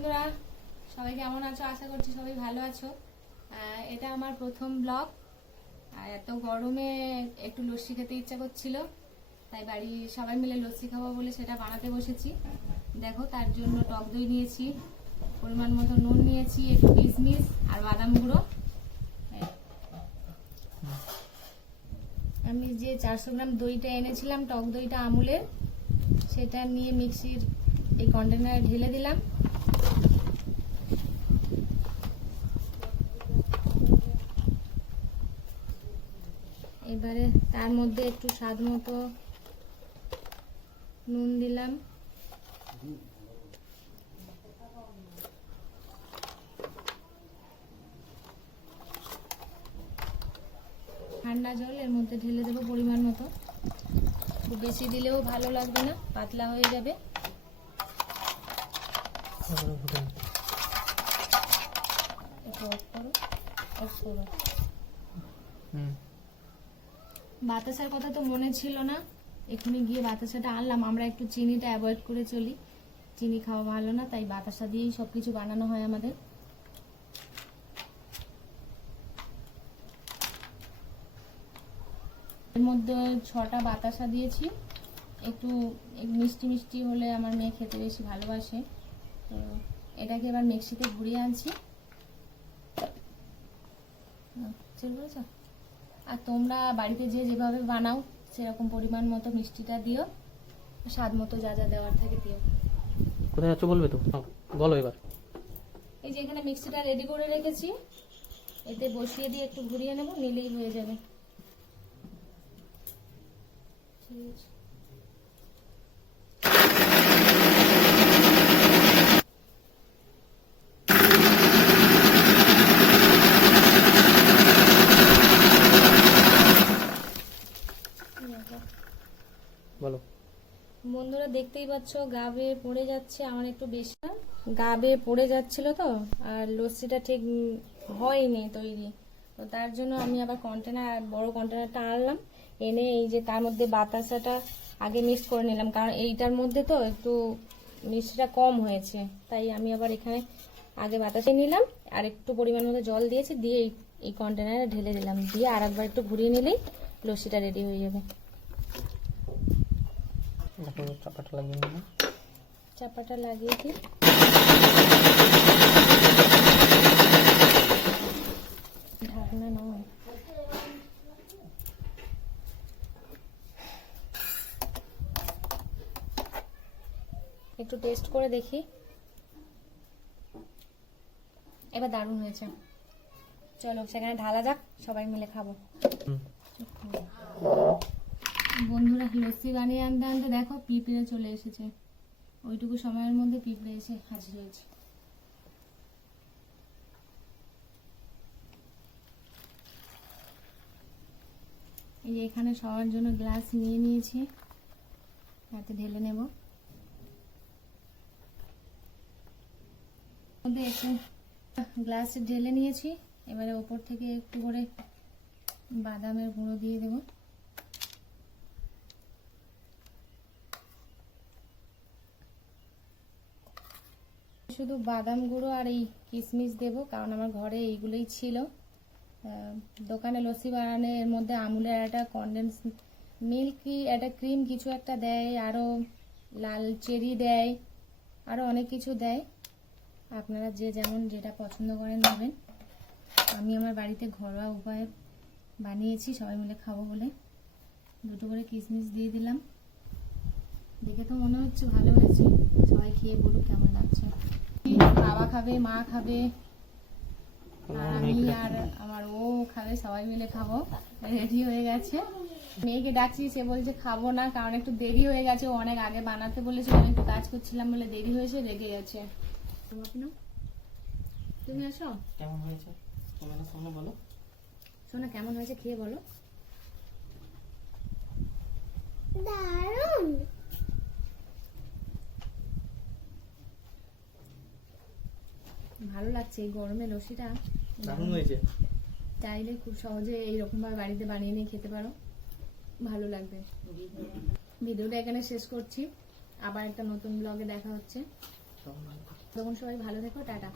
বন্ধুরা, সবাই কেমন আছো? আশা করছি সবাই ভালো আছো। এটা আমার প্রথম ব্লগ। আর এত গরমে একটু লস্যি খেতে ইচ্ছা করছিল, তাই বাড়ি সবাই মিলে লস্যি খাবো বলে সেটা বানাতে বসেছি। দেখো, তার জন্য টক দই নিয়েছি, পরিমাণ মতো নুন নিয়েছি, একটু কিশমিশ আর বাদাম গুঁড়ো। আমি যে 400 গ্রাম দইটা এনেছিলাম, টক দইটা আমুলের, সেটা নিয়ে মিক্সির এই কন্টেনারে ঢেলে দিলাম। এবারে তার মধ্যে একটু স্বাদ মতো নুন দিলাম, ঠান্ডা জল এর মধ্যে ঢেলে দেবো পরিমাণ মতো। খুব বেশি দিলেও ভালো লাগবে না, পাতলা হয়ে যাবে। বাতাসার কথা তো মনে ছিল না, এখানে গিয়ে বাতাসাটা আনলাম। আমরা একটু চিনিটা অ্যাভয়েড করে চলি, চিনি খাওয়া ভালো না, তাই বাতাসা দিয়েই সবকিছু বানানো হয় আমাদের। এর মধ্যে 6টা বাতাসা দিয়েছি। একটু মিষ্টি মিষ্টি হলে আমার মেয়ে খেতে বেশি ভালোবাসে, তো এটাকে এবার মিক্সিতে ঘুরিয়ে আনছি। আর তোমরা বাড়িতে যেভাবে বানাও সেরকম পরিমাণ মতো মিষ্টিটা দিও, স্বাদ মতো যা যা দেওয়ার থাকে দিও। কোথায় যাচ্ছ বলবে তো? বলো এবার। এই যে এখানে মিক্সিটা রেডি করে রেখেছি, এতে বসিয়ে দিয়ে একটু ঘুরিয়ে নেব, নিলেই হয়ে যাবে। ঠিক আছে, বলো। বন্ধুরা দেখতেই পাচ্ছ গা বেয়ে পড়ে যাচ্ছে, আমার একটু বেশি গা বেয়ে পড়ে যাচ্ছিল তো, আর লস্যিটা ঠিক হয়নি তৈরি, তো তার জন্য আমি আবার বড় কন্টেনারটা আনলাম, এনে এই যে তার মধ্যে বাতাসাটা আগে মিক্স করে নিলাম, কারণ এইটার মধ্যে তো একটু মিষ্টিটা কম হয়েছে, তাই আমি আবার এখানে আগে বাতাসে নিলাম আর একটু পরিমাণ মতো জল দিয়েছি, দিয়ে এই কন্টেনারে ঢেলে দিলাম, দিয়ে আর একবার একটু ঘুরিয়ে নিলেই লস্যিটা রেডি হয়ে যাবে। চাপাটা লাগিয়ে নিলাম, চাপাটা লাগিয়ে দিই। ঢাকনা নাও। একটু টেস্ট করে দেখি, এবার দারুণ হয়েছে। চলো সেখানে ঢালা যাক, সবাই মিলে খাবো। বন্ধুরা, লস্যি বানিয়ে আনতে আনতে দেখো পিঁপড়ে চলে এসেছে, ওইটুকু সময়ের মধ্যে পিঁপড়ে এসে হাজির হয়েছে। এই যে এখানে সবার জন্য গ্লাস নিয়ে নিয়েছি, হাতে ঢেলে নেব। একটু গ্লাসে ঢেলে নিয়েছি, এবারে ওপর থেকে একটু করে বাদামের গুঁড়ো দিয়ে দেব। শুধু বাদাম গুঁড়ো আর এই কিশমিশ দেব, কারণ আমার ঘরে এইগুলোই ছিল। দোকানে লস্যি বানানো এর মধ্যে আমুলের একটা কনডেন্স মিল্ক কি একটা ক্রিম কিছু একটা দেয়, আরও লাল চেরি দেয়, আরও অনেক কিছু দেয়। আপনারা যে যেমন যেটা পছন্দ করেন নেবেন। আমি আমার বাড়িতে ঘরোয়া উপায়ে বানিয়েছি সবাই মিলে খাবো বলে। 2টো করে কিশমিশ দিয়ে দিলাম, দেখে তো মনে হচ্ছে ভালো হয়েছে, সবাই খেয়ে বলুক কেমন লাগছে। বাবা খাবে, মা খাবে, আর আমি আর আমার ও খাবে, সবাই মিলে খাবো। রেডি হয়ে গেছে, মেয়েকে ডাকছি, সে বলছে খাবো না, কারণ একটু দেরি হয়ে গেছে, ও অনেক আগে বানাতে বলেছিল, আমি একটু কাজ করছিলাম বলে দেরি হয়েছে, রেগে গেছে। তুমি আসো। কেমন হয়েছে তোমার সামনে বলো। শোনা কেমন হয়েছে খেয়ে বলো। দারুণ, ভালো লাগছে। এই গরমে লস্যিটা দারুণ হয়েছে, চাইলে খুব সহজে এইরকম ভাবে বাড়িতে বানিয়ে নিয়ে খেতে পারো, ভালো লাগবে। ভিডিওটা এখানে শেষ করছি, আবার একটা নতুন ব্লগে দেখা হচ্ছে। তখন সবাই ভালো থেকো, টাটা।